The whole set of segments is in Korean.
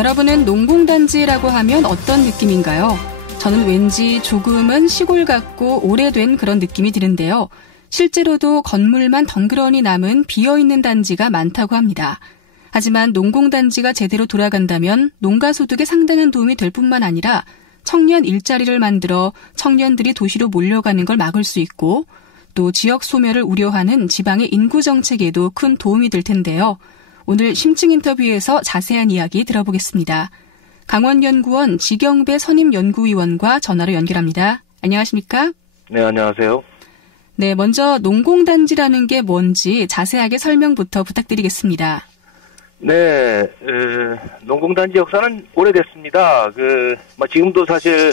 여러분은 농공단지라고 하면 어떤 느낌인가요? 저는 왠지 조금은 시골 같고 오래된 그런 느낌이 드는데요. 실제로도 건물만 덩그러니 남은 비어있는 단지가 많다고 합니다. 하지만 농공단지가 제대로 돌아간다면 농가 소득에 상당한 도움이 될 뿐만 아니라 청년 일자리를 만들어 청년들이 도시로 몰려가는 걸 막을 수 있고 또 지역 소멸을 우려하는 지방의 인구 정책에도 큰 도움이 될 텐데요. 오늘 심층 인터뷰에서 자세한 이야기 들어보겠습니다. 강원연구원 지경배 선임연구위원과 전화로 연결합니다. 안녕하십니까? 네, 안녕하세요. 네, 먼저 농공단지라는 게 뭔지 자세하게 설명부터 부탁드리겠습니다. 네, 농공단지 역사는 오래됐습니다. 지금도 사실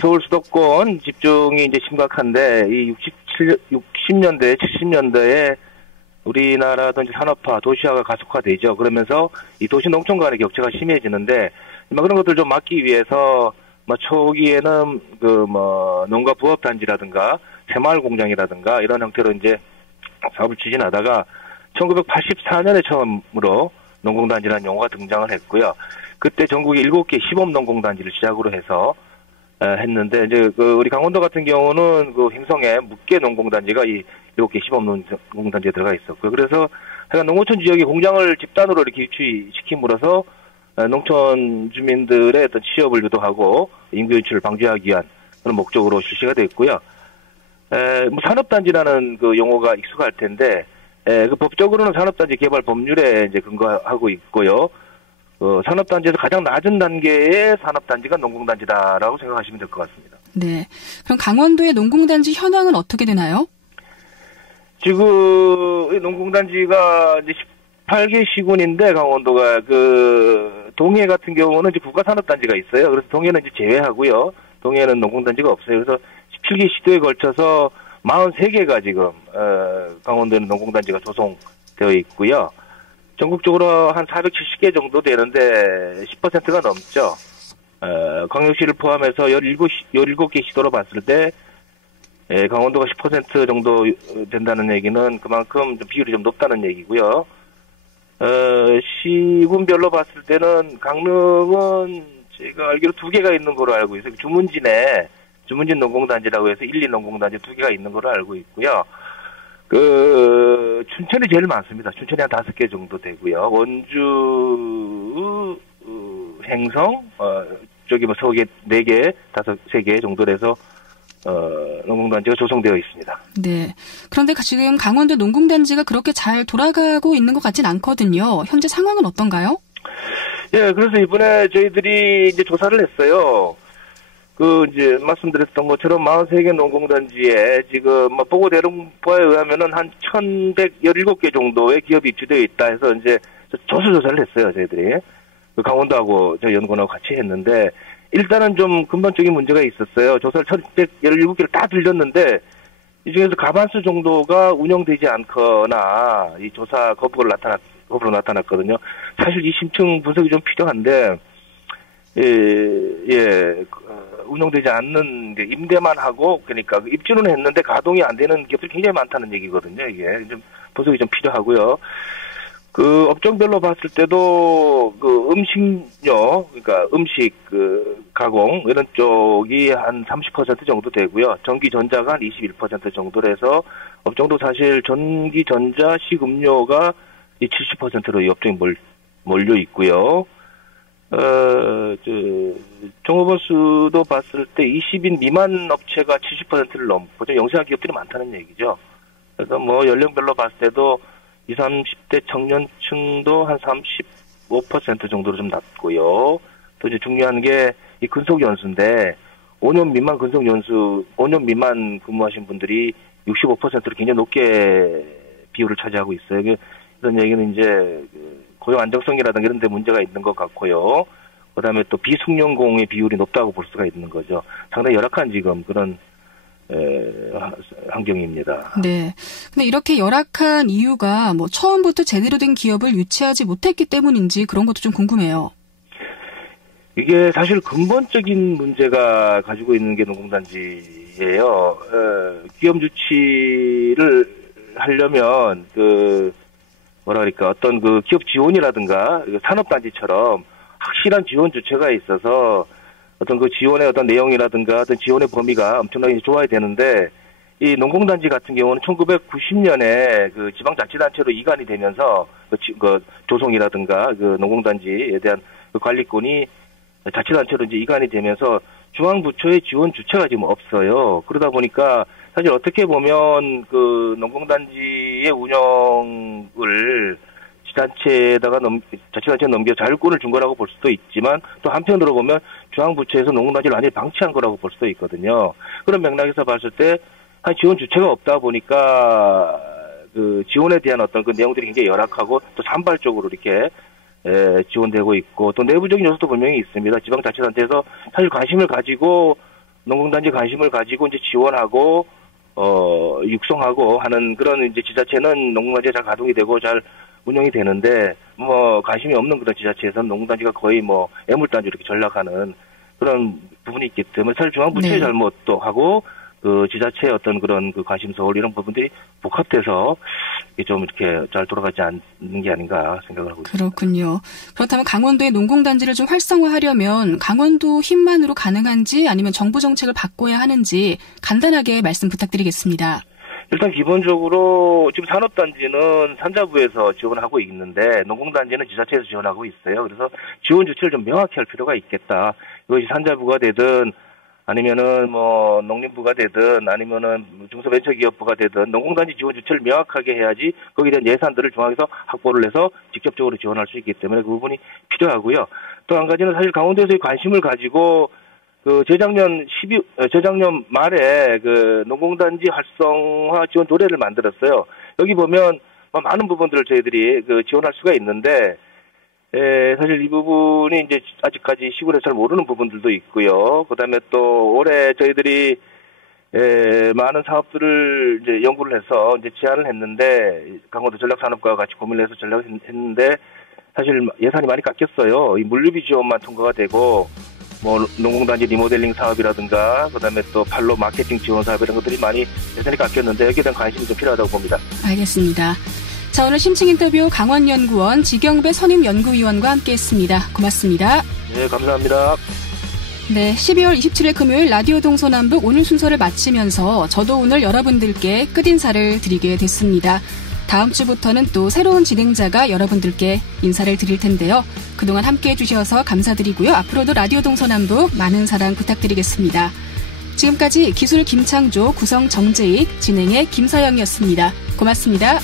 서울 수도권 집중이 이제 심각한데, 이 60년대, 70년대에 우리나라도 이제 산업화, 도시화가 가속화되죠. 그러면서 이 도시 농촌 간의 격차가 심해지는데, 그런 것들 좀 막기 위해서, 초기에는 농가 부업단지라든가, 새마을 공장이라든가, 이런 형태로 이제 사업을 추진하다가, 1984년에 처음으로 농공단지라는 용어가 등장을 했고요. 그때 전국에 7개 시범농공단지를 시작으로 해서 했는데, 이제 우리 강원도 같은 경우는 횡성에 묵계 농공단지가 이 7개 시범농공단지에 들어가 있었고요. 그래서 농어촌 지역의 공장을 집단으로 이렇게 유치시킴으로써 농촌 주민들의 어떤 취업을 유도하고 인구 유출을 방지하기 위한 그런 목적으로 실시가 됐고요. 산업단지라는 용어가 익숙할 텐데, 법적으로는 산업단지 개발 법률에 이제 근거하고 있고요. 산업단지에서 가장 낮은 단계의 산업단지가 농공단지다라고 생각하시면 될 것 같습니다. 네. 그럼 강원도의 농공단지 현황은 어떻게 되나요? 지금 농공단지가 이제 18개 시군인데 강원도가 동해 같은 경우는 이제 국가산업단지가 있어요. 그래서 동해는 이제 제외하고요. 동해는 농공단지가 없어요. 그래서 17개 시도에 걸쳐서 43개가 지금 강원도에는 농공단지가 조성되어 있고요. 전국적으로 한 470개 정도 되는데 10%가 넘죠. 광역시를 포함해서 17개 시도로 봤을 때 강원도가 10% 정도 된다는 얘기는 그만큼 좀 비율이 좀 높다는 얘기고요. 시군별로 봤을 때는 강릉은 제가 알기로 2개가 있는 걸로 알고 있어요. 주문진 농공단지라고 해서 1, 2 농공단지 2개가 있는 걸로 알고 있고요. 춘천이 제일 많습니다. 춘천이 한 5개 정도 되고요. 원주, 행성, 저기 서계 4개, 3개 정도 돼서, 농공단지가 조성되어 있습니다. 네. 그런데 지금 강원도 농공단지가 그렇게 잘 돌아가고 있는 것 같진 않거든요. 현재 상황은 어떤가요? 예, 그래서 이번에 저희들이 이제 조사를 했어요. 이제 말씀드렸던 것처럼 43개 농공단지에 지금 보고 대응보에 의하면은 한 1,117개 정도의 기업이 입주되어 있다 해서 이제 조사를 했어요, 저희들이. 강원도하고 저희 연구원하고 같이 했는데, 일단은 좀 근본적인 문제가 있었어요. 조사를 1,117개를 다 들렸는데, 이 중에서 과반수 정도가 운영되지 않거나, 이 조사 거부로 나타났거든요. 사실 이 심층 분석이 좀 필요한데, 운영되지 않는 임대만 하고, 그러니까 입주는 했는데 가동이 안 되는 기업들이 굉장히 많다는 얘기거든요. 이게 좀 분석이 좀 필요하고요. 업종별로 봤을 때도 음식료, 그러니까 음식 가공 이런 쪽이 한 30% 정도 되고요. 전기 전자가 한 21% 정도로 해서 업종도 사실 전기 전자 식음료가 70%로 이 업종이 몰려 있고요. 종업원 수도 봤을 때 20인 미만 업체가 70%를 넘고 좀 영세한 기업들이 많다는 얘기죠. 그래서 연령별로 봤을 때도 20, 30대 청년층도 한 35% 정도로 좀 낮고요. 또 이제 중요한 게 이 근속연수인데 5년 미만 근무하신 분들이 65%로 굉장히 높게 비율을 차지하고 있어요. 이런 얘기는 이제 고용 안정성이라든가 이런 데 문제가 있는 것 같고요. 그다음에 또 비숙련공의 비율이 높다고 볼 수가 있는 거죠. 상당히 열악한 지금 그런 환경입니다. 네. 근데 이렇게 열악한 이유가 처음부터 제대로 된 기업을 유치하지 못했기 때문인지 그런 것도 좀 궁금해요. 이게 사실 근본적인 문제가 가지고 있는 게 농공단지예요. 기업 유치를 하려면 어떤 기업 지원이라든가 산업단지처럼 확실한 지원 주체가 있어서 어떤 그 지원의 어떤 내용이라든가 어떤 지원의 범위가 엄청나게 좋아야 되는데, 이 농공단지 같은 경우는 1990년에 그 지방자치단체로 이관이 되면서 그 조성이라든가 그 농공단지에 대한 그 관리권이 자치단체로 이제 이관이 되면서 중앙부처의 지원 주체가 지금 없어요. 그러다 보니까 사실 어떻게 보면 그 농공단지의 운영을 자치단체에 넘겨 자율권을 준 거라고 볼 수도 있지만, 또 한편으로 보면 중앙부처에서 농공단지를 완전히 방치한 거라고 볼 수도 있거든요. 그런 맥락에서 봤을 때 한 지원 주체가 없다 보니까 그 지원에 대한 어떤 그 내용들이 굉장히 열악하고 또 산발적으로 이렇게 지원되고 있고, 또 내부적인 요소도 분명히 있습니다. 지방자치단체에서 사실 관심을 가지고 농공단지 관심을 가지고 이제 지원하고 육성하고 하는 그런 이제 지자체는 농공단지가 잘 가동이 되고 잘 운영이 되는데, 뭐 관심이 없는 그런 지자체에서는 농공단지가 거의 뭐 애물단지 이렇게 전락하는 그런 부분이 있기 때문에 사실 중앙부처의 잘못도 하고 그 지자체의 어떤 그런 그 관심 소홀 이런 부분들이 복합돼서 좀 이렇게 잘 돌아가지 않는 게 아닌가 생각을 하고 있습니다. 그렇군요. 그렇다면 강원도의 농공단지를 좀 활성화하려면 강원도 힘만으로 가능한지 아니면 정부 정책을 바꿔야 하는지 간단하게 말씀 부탁드리겠습니다. 일단 기본적으로 지금 산업단지는 산자부에서 지원을 하고 있는데 농공단지는 지자체에서 지원하고 있어요. 그래서 지원 주체를 좀 명확히 할 필요가 있겠다. 이것이 산자부가 되든 아니면은 뭐 농림부가 되든 아니면은 중소벤처기업부가 되든 농공단지 지원 주체를 명확하게 해야지 거기에 대한 예산들을 중앙에서 확보를 해서 직접적으로 지원할 수 있기 때문에 그 부분이 필요하고요. 또 한 가지는 사실 강원도에서의 관심을 가지고 그 재작년 말에 그 농공단지 활성화 지원 도래를 만들었어요. 여기 보면 많은 부분들을 저희들이 그 지원할 수가 있는데, 사실 이 부분이 이제 아직까지 시군에서 잘 모르는 부분들도 있고요. 그다음에 또 올해 저희들이 많은 사업들을 이제 연구를 해서 이제 제안을 했는데, 강원도 전략산업과와 같이 고민을 해서 전략을 했는데 사실 예산이 많이 깎였어요. 이 물류비 지원만 통과가 되고 뭐 농공단지 리모델링 사업이라든가 그다음에 또 판로 마케팅 지원 사업 이런 것들이 많이 예산이 깎였는데 여기에 대한 관심이 좀 필요하다고 봅니다. 알겠습니다. 자, 오늘 심층 인터뷰 강원연구원 지경배 선임연구위원과 함께했습니다. 고맙습니다. 네, 감사합니다. 네, 12월 27일 금요일 라디오 동서남북 오늘 순서를 마치면서 저도 오늘 여러분들께 끝인사를 드리게 됐습니다. 다음 주부터는 또 새로운 진행자가 여러분들께 인사를 드릴 텐데요. 그동안 함께해 주셔서 감사드리고요. 앞으로도 라디오 동서남북 많은 사랑 부탁드리겠습니다. 지금까지 기술 김창조, 구성 정재익, 진행의 김서영이었습니다. 고맙습니다.